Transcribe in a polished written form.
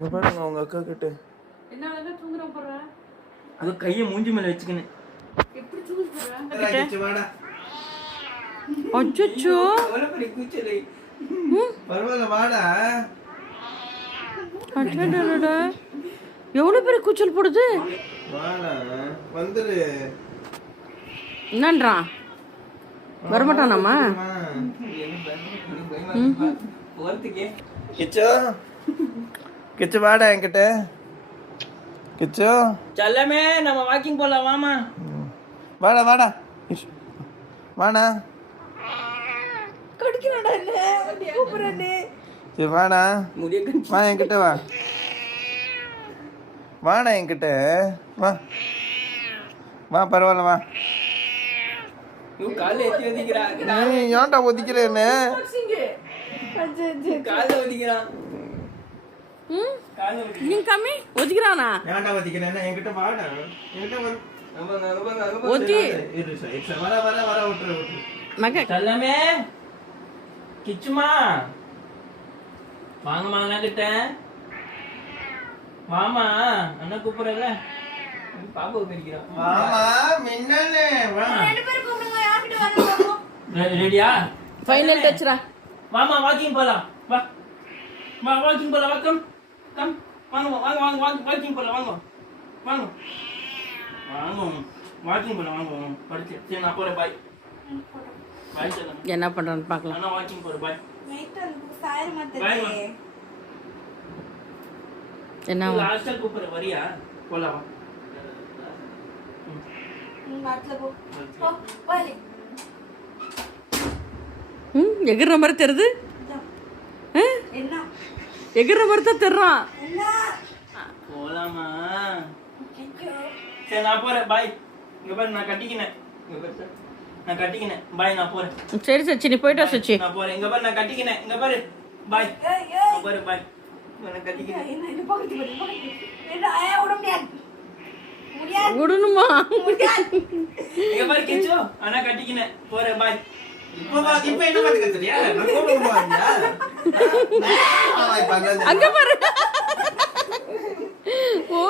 பாருங்க அவங்க அக்கா கிட்ட என்ன அழகா தூங்குற போற. அது கையை மூஞ்சி மேல வச்சுக்கினு எப்படி தூங்க போற? அச்சச்சோ கூச்சலை பரவாயில்ல வாடா. அடடடடா எவ்வளவு பெரிய கூச்சல் போடுது. வாடா வந்துரு. என்னன்றான்? வரமாட்டானாமா? கிச்சோ கிச்சு வாடா என்கிட்ட. கிச்சு செல்லமே நம்ம வாக்கிங் போலாம் வாமா. வாடா வாடா வாடா. கடிக்கிறானே என்ன கூப்பிடுறனே. சரி வாடா முடிய வா என்கிட்ட வா. வாடா என்கிட்ட வா வா பரவாயில்ல வா. காலை ஏத்தி ஒதிக்கிறா. ஏன்டா ஒதிக்கிறேன்னு காலை ஒதிக்கிறான். காலை நீ கம்மி ஒதிக்கிறானா? ஏன்டா ஒதிக்கிறேன்னா என்கிட்ட வாடா. என்கிட்ட வந்து ஒதி வர வர வர விட்டுரு விட்டுரு. மக செல்லமே கிச்சுமா வாங்கம்மா அண்ணா கிட்ட வாமா. அண்ணா கூப்பிடுறல பாப்பாவை கடிக்கிறான். வாமா மின்னலே வா. ரெடியா? ஃபைனல் டச்ரா. வாமா வாக்கிங் போலாம் வா. வா வாக்கிங் போலாம். வா கம் கம் வாங்க வாங்க வாங்க வாங்க வாக்கிங் போலாம். வாங்க வாங்க வாங்க வாக்கிங் போலாம். வாங்க படிச்சு சரி நான் போறேன். பாய் பாய் செல்லம். என்ன பண்றான்னு பார்க்கலாம். அண்ணா வாக்கிங் போறேன். பாய் என்ன லாஸ்டா கூப்பிடுறேன் வரியா? போலாம் எகிற மாதிரி தெரியுது. எகிற மாதிரி தான் தெரிறான். போலாமா? சரி நான் போறேன். பாய். இங்க பாரு நான் கட்டிக்கினேன். இங்க பாரு நான் கட்டிக்கினேன். பாய் நான் போறேன். சரி சச்சி நீ போயிட்டு வா சச்சி. நான் போறேன். இங்க பாரு நான் கட்டிக்கினேன். இங்க பாரு பாய். நான் போறேன். பாய். நான் கட்டிக்கினேன். விடணுமா? இங்க பாரு கிச்சு அண்ணா கட்டிக்கினேன். போறேன். பாய். இப்ப என்ன பாத்துக்க தெரியா? நான் கோபமா வந்தியா? அங்க பாரு. ஓ